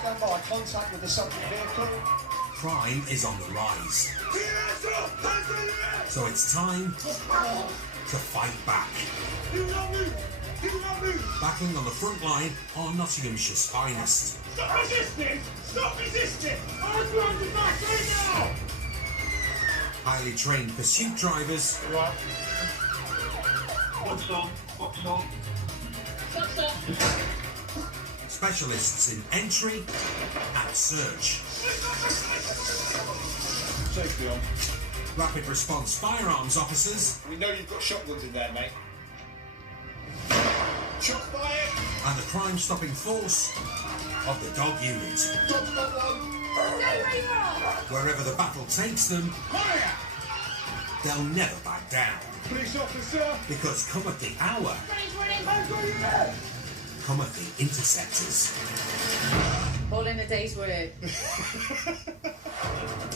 stand by. Contact with the subject vehicle. Crime is on the rise. So it's time to fight back. Backing on the front line are Nottinghamshire's finest. Stop resisting! Stop resisting! I'm going to back right now! Highly trained pursuit drivers. Right. Box on. Box on. Box on. Specialists in entry and search. Safety on. Rapid response firearms officers. We know you've got shotguns in there, mate. Shots fired! And the crime-stopping force of the dog unit. Dog's got one! Stay where you are! Wherever the battle takes them, Fire! they'll never back down. Police officer! Because come at the hour, come at the interceptors. All in a day's work.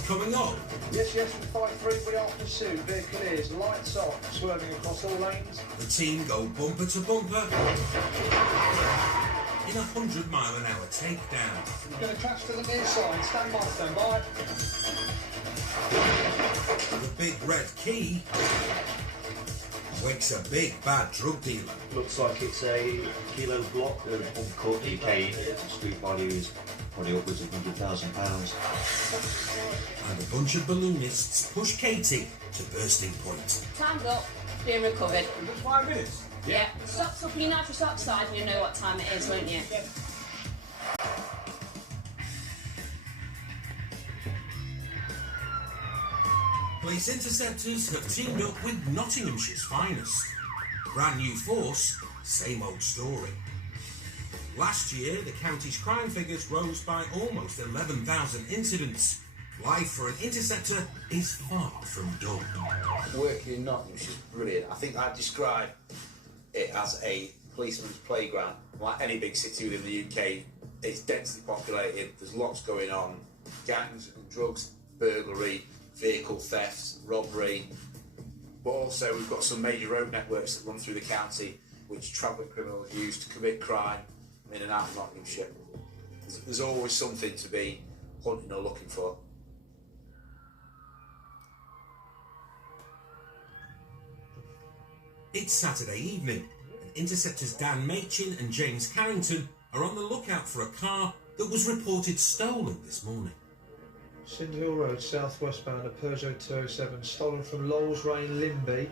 Coming up, Yes, from 5-3, we are pursued. Vehicle is lights off, swerving across all lanes. the team go bumper to bumper in a 100-mile-an-hour takedown. We're going to crash to the near side. Stand by, stand by. The big red key wakes a big bad drug dealer. Looks like it's a kilo block of uncut cocaine. Street value is probably upwards of £100,000. And a bunch of balloonists push Katie to bursting point. Time's up. Being recovered. 5 minutes. Yeah. Socks up your natural sock size and you know what time it is, won't you? Yeah. Police interceptors have teamed up with Nottinghamshire's finest. Brand new force, same old story. Last year, the county's crime figures rose by almost 11,000 incidents. Life for an interceptor is far from done. Working in Nottinghamshire is brilliant. I think I'd describe it as a policeman's playground. Like any big city within the UK, it's densely populated, there's lots going on. Gangs and drugs, burglary, vehicle thefts, robbery. But also we've got some major road networks that run through the county which traffic criminals use to commit crime in and out of Nottinghamshire. There's always something to be hunting or looking for. It's Saturday evening, and interceptors Dan Machin and James Carrington are on the lookout for a car that was reported stolen this morning. Sindhill Road, southwestbound, a Peugeot 207 stolen from Lowell's Rain, Limby,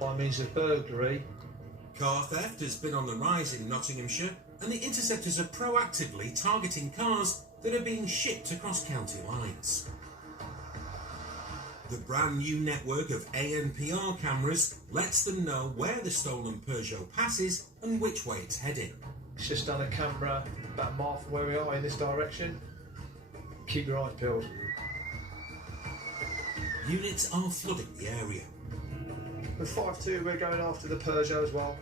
by means of burglary. Car theft has been on the rise in Nottinghamshire, and the interceptors are proactively targeting cars that are being shipped across county lines. The brand new network of ANPR cameras lets them know where the stolen Peugeot passes and which way it's heading. It's just done a camera about a mile from where we are in this direction. Keep your eyes peeled. Units are flooding the area. With 5-2, we're going after the Peugeot as well.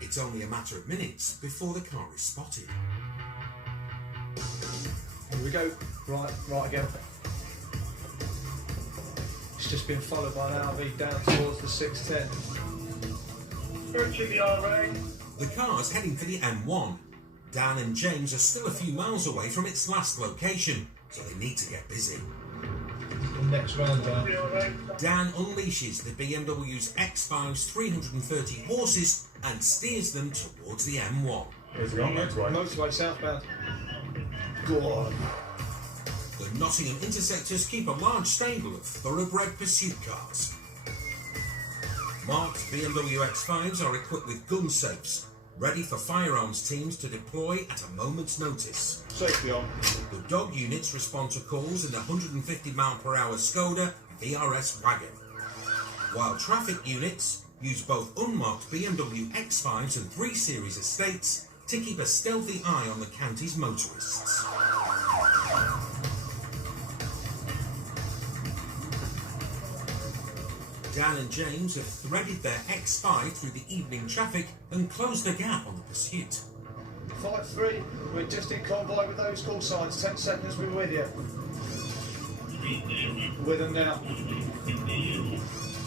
It's only a matter of minutes before the car is spotted. Here we go. Right again. It's just been followed by an RV down towards the 610. Approaching the RA. The car's heading for the M1. Dan and James are still a few miles away from its last location, so they need to get busy. The next roundabout. The RA. Dan unleashes the BMW's X5's 330 horses and steers them towards the M1. Where's it on, motorway? Motorway southbound. Go on. The Nottingham interceptors keep a large stable of thoroughbred pursuit cars. Marked BMW X5s are equipped with gun safes, ready for firearms teams to deploy at a moment's notice. Safety on. The dog units respond to calls in the 150-mile-per-hour Skoda VRS wagon, while traffic units use both unmarked BMW X5s and 3 Series estates to keep a stealthy eye on the county's motorists. Dan and James have threaded their X5 through the evening traffic and closed the gap on the pursuit. 5-3, we're just in convoy with those call signs. 10 seconds, we're with you. With them now.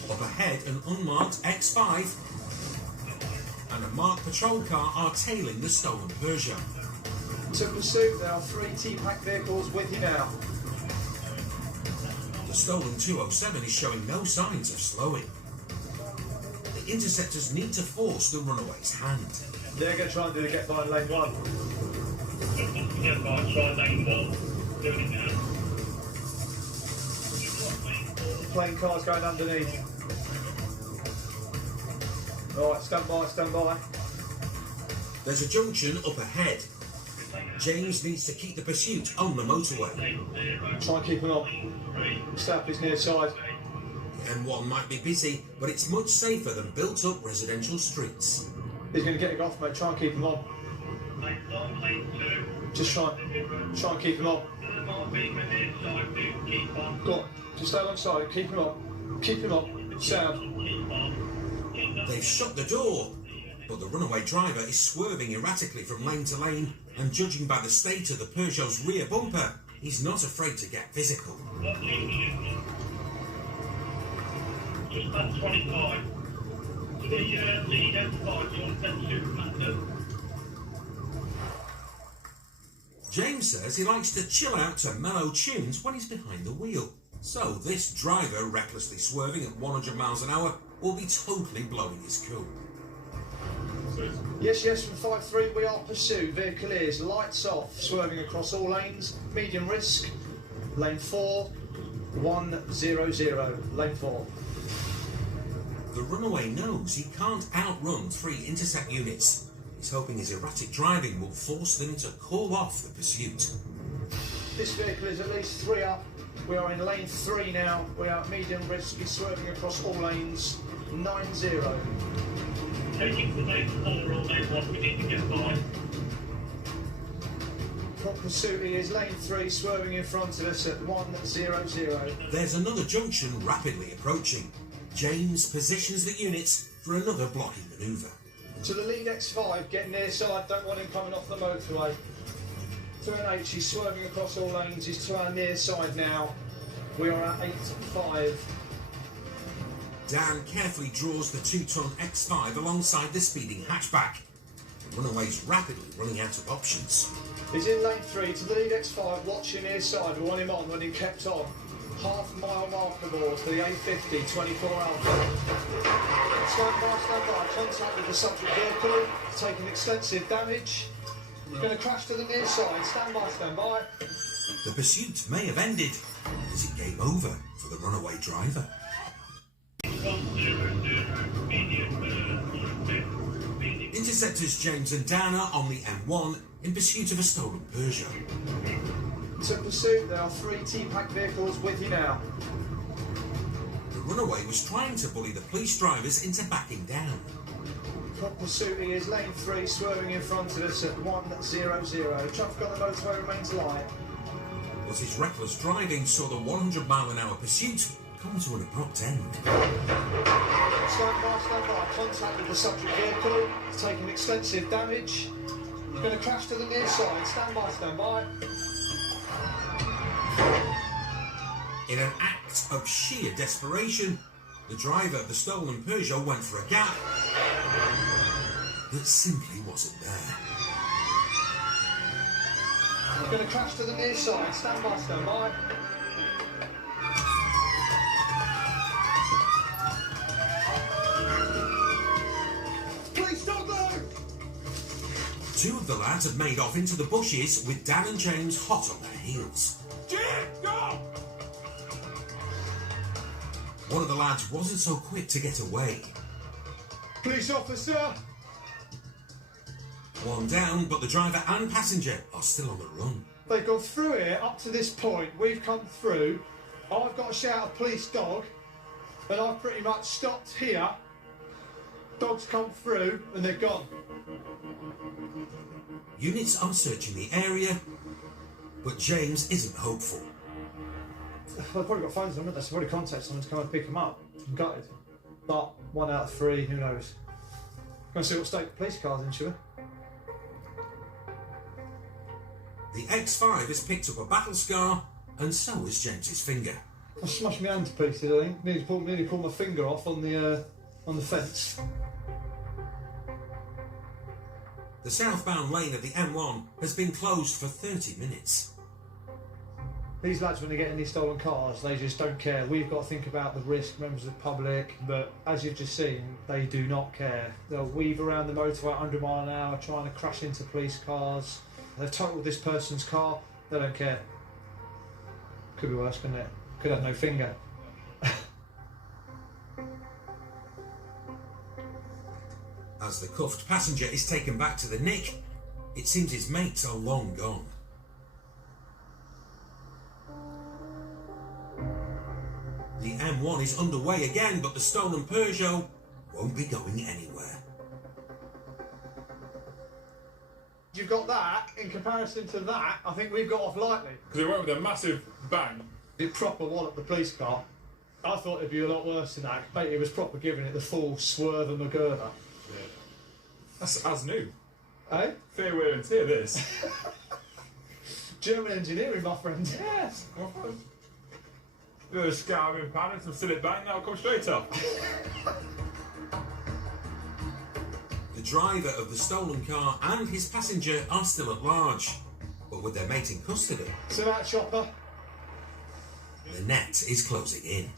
Up ahead, an unmarked X5 and a marked patrol car are tailing the stolen Peugeot. To pursuit, there are 3 T-Pack vehicles with you now. The stolen 207 is showing no signs of slowing. The interceptors need to force the runaway's hand. They're going to try and do the get by in lane 1. Get by, try lane 1. Doing it now. Plane cars going underneath. Right, stand by, stand by. There's a junction up ahead. James needs to keep the pursuit on the motorway. Try and keep him on. Stay up his near side. The M1 might be busy, but it's much safer than built-up residential streets. He's going to get him off, mate. Try and keep him on. Just try and keep him on. Go on. Just stay alongside. Keep him on. Keep him on. Sound. They've shut the door, but the runaway driver is swerving erratically from lane to lane, and judging by the state of the Peugeot's rear bumper, he's not afraid to get physical. Just past 25. To the lead M5, you'll send Superman. James says he likes to chill out to mellow tunes when he's behind the wheel. So this driver recklessly swerving at 100 miles an hour will be totally blowing his cool. Yes, yes, from 5-3 we are pursued. Vehicle is lights off, swerving across all lanes. Medium risk. Lane 4, 100. Lane 4. The runaway knows he can't outrun 3 intercept units. He's hoping his erratic driving will force them to call off the pursuit. This vehicle is at least 3 up. We are in lane 3 now. We are at medium risk. He's swerving across all lanes. 90. Taking the lane 4 or lane 1, we need to get by. Prop pursuit is lane 3, swerving in front of us at 100. There's another junction rapidly approaching. James positions the units for another blocking manoeuvre. To the lead X5, get near side. Don't want him coming off the motorway. To an H, he's swerving across all lanes. He's to our near side now. We are at 8-5. Dan carefully draws the 2-ton X5 alongside the speeding hatchback. The runaway's rapidly running out of options. He's in lane 3 to the lead X5, watching near side. We want him on when he kept on. Half-mile marker board for the A50, 24 Alpha. Stand by, contact with the subject vehicle, taking extensive damage. He's going to crash to the near side, stand by. The pursuit may have ended. Is it game over for the runaway driver? Interceptors James and Dan are on the M1 in pursuit of a stolen Peugeot. To pursuit, there are 3 T-Pack vehicles with you now. The runaway was trying to bully the police drivers into backing down. Prop pursuit is lane 3, swerving in front of us at 100. Traffic on the motorway remains light. But his reckless driving saw the 100-mile-an-hour pursuit come to an abrupt end. Stand by, contact with the subject vehicle, taking extensive damage. He's going to crash to the near side, stand by. In an act of sheer desperation, the driver of the stolen Peugeot went for a gap that simply wasn't there. He's going to crash to the near side, stand by. Please stop there! 2 of the lads had made off into the bushes with Dan and James hot on their heels. Jim, go! One of the lads wasn't so quick to get away. Police officer! One down, but the driver and passenger are still on the run. They've gone through here up to this point. We've come through. I've got to shout a police dog, and I've pretty much stopped here. Dogs come through and they're gone. Units are searching the area, but James isn't hopeful. They've probably got phones on them, so they've probably contacted someone to come and pick them up. I'm gutted. But 1 out of 3, who knows? Go and see what state the police car's in, shall we? The X5 has picked up a battle scar, and so has James's finger. I smashed my hand to pieces, I think. Nearly pulled my finger off on the fence. The southbound lane of the M1 has been closed for 30 minutes. These lads, when they get in these stolen cars, they just don't care. We've got to think about the risk, members of the public, but as you've just seen, they do not care. They'll weave around the motorway at 100 mile an hour, trying to crash into police cars. They've totaled this person's car, they don't care. Could be worse, couldn't it? Could have no finger. As the cuffed passenger is taken back to the nick, it seems his mates are long gone. The M1 is underway again, but the stolen Peugeot won't be going anywhere. You've got that, in comparison to that, I think we've got off lightly. Because it went with a massive bang. It proper walloped the police car. I thought it'd be a lot worse than that. Mate, it was proper giving it the full swerve and McGurner. Yeah. That's as new. Eh? Fair wear and tear, this. German engineering, my friend. Yes. The scouring pan and some sillet bang, that'll come straight up. The driver of the stolen car and his passenger are still at large, but with their mate in custody, So that chopper. the net is closing in.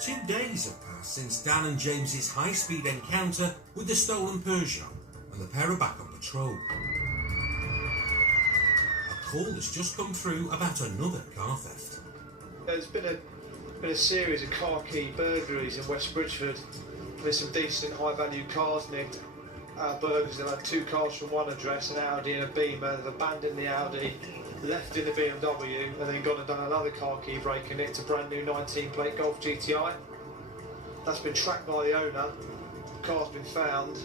2 days have passed since Dan and James's high-speed encounter with the stolen Peugeot, and the pair are back on patrol. A call has just come through about another car theft. There's been a series of car key burglaries in West Bridgford. There's some decent high-value cars nicked. Our burglars have had 2 cars from one address, an Audi and a Beamer. They've abandoned the Audi, left in the BMW, and then gone and done another car key break and nicked a brand new 19-plate Golf GTI. That's been tracked by the owner. The car's been found.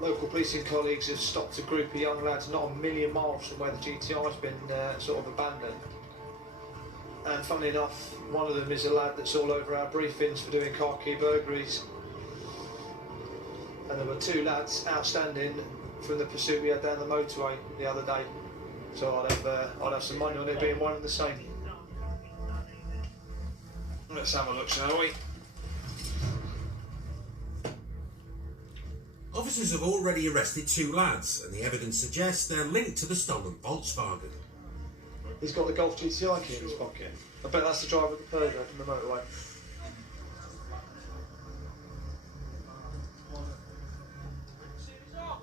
Local policing colleagues have stopped a group of young lads not a million miles from where the GTI's been sort of abandoned. And funnily enough, one of them is a lad that's all over our briefings for doing car key burglaries. And there were 2 lads outstanding from the pursuit we had down the motorway the other day. So I'd have some money on it being one and the same. Let's have a look, shall we? Officers have already arrested 2 lads, and the evidence suggests they're linked to the stolen Volkswagen. He's got the Golf GTI key in his pocket. I bet that's the driver of the Peugeot from the motorway.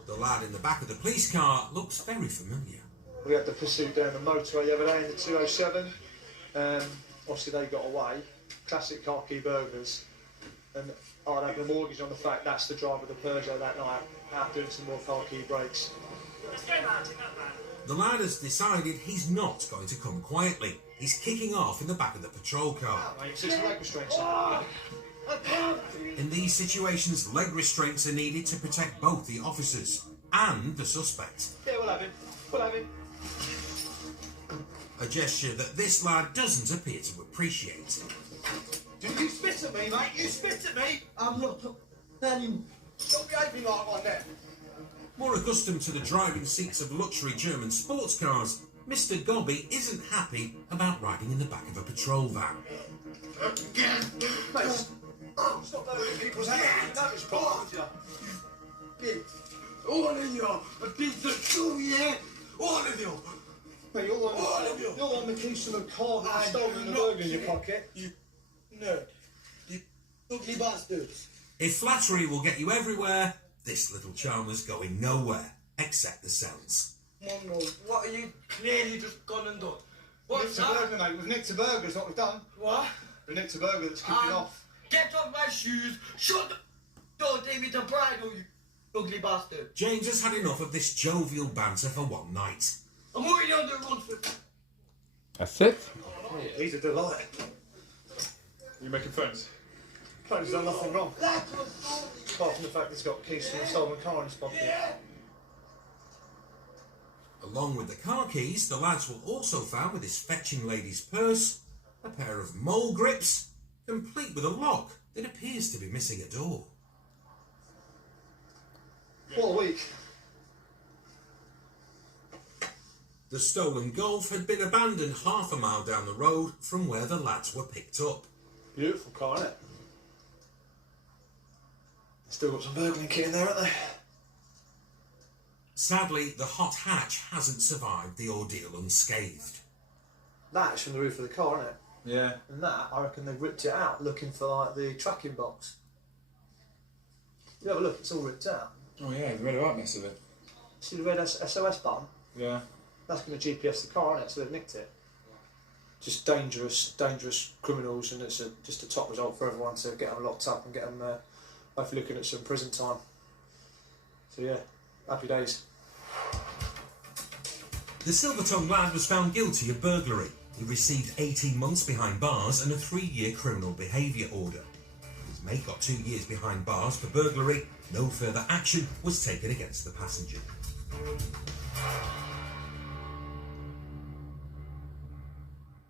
The lad in the back of the police car looks very familiar. We had the pursuit down the motorway the other day in the 207. Obviously they got away. Classic car key burglars. And I'd have the mortgage on the fact that's the driver of the Peugeot that night, out doing some more car key breaks. The lad has decided he's not going to come quietly. He's kicking off in the back of the patrol car. Mate, just leg restraints. In these situations, leg restraints are needed to protect both the officers and the suspect. Yeah, we'll have him. We'll have him. A gesture that this lad doesn't appear to appreciate. Did you spit at me, mate? You spit at me? I'm not telling. Stop behaving like one there. More accustomed to the driving seats of luxury German sports cars, Mr. Gobby isn't happy about riding in the back of a patrol van. Mate, stop throwing people's hands. You know it's part of you. All of you, a piece of two, yeah? All of you. Mate, you're on the keys to the car that was stolen and the burger in your pocket. You nerd. You ugly bastards. If flattery will get you everywhere, this little charmer's going nowhere, except the cells. Mongo, what are you clearly just gone and done? What's Nicked a burger, mate. We've nicked a burger, is what we've done. What? We've nicked a burger that's kicking off. Get off my shoes. Shut the door, David the Bridal, you ugly bastard. James has had enough of this jovial banter for one night. I'm already on the run for... That's it. Oh, he's a delight. You making friends? He's done nothing wrong. Apart from the fact he's got keys to the stolen car in his pocket. Along with the car keys, the lads were also found with his fetching lady's purse, a pair of mole grips, complete with a lock that appears to be missing a door. What a week. The stolen Golf had been abandoned half a mile down the road from where the lads were picked up. Beautiful car, isn't it? Still got some burgling kit in there, haven't they? Sadly, the hot hatch hasn't survived the ordeal unscathed. That's from the roof of the car, isn't it? Yeah. And that, I reckon they've ripped it out looking for like the tracking box. You have a look, it's all ripped out. Oh yeah, the red right mess of it. See the red SOS button? Yeah. That's going to GPS the car, isn't it? So they've nicked it. Just dangerous criminals, and it's just a top result for everyone to get them locked up and get them hopefully looking at some prison time. So yeah, happy days. The Silvertongue lad was found guilty of burglary. He received 18 months behind bars and a 3-year criminal behaviour order. His mate got 2 years behind bars for burglary. No further action was taken against the passenger.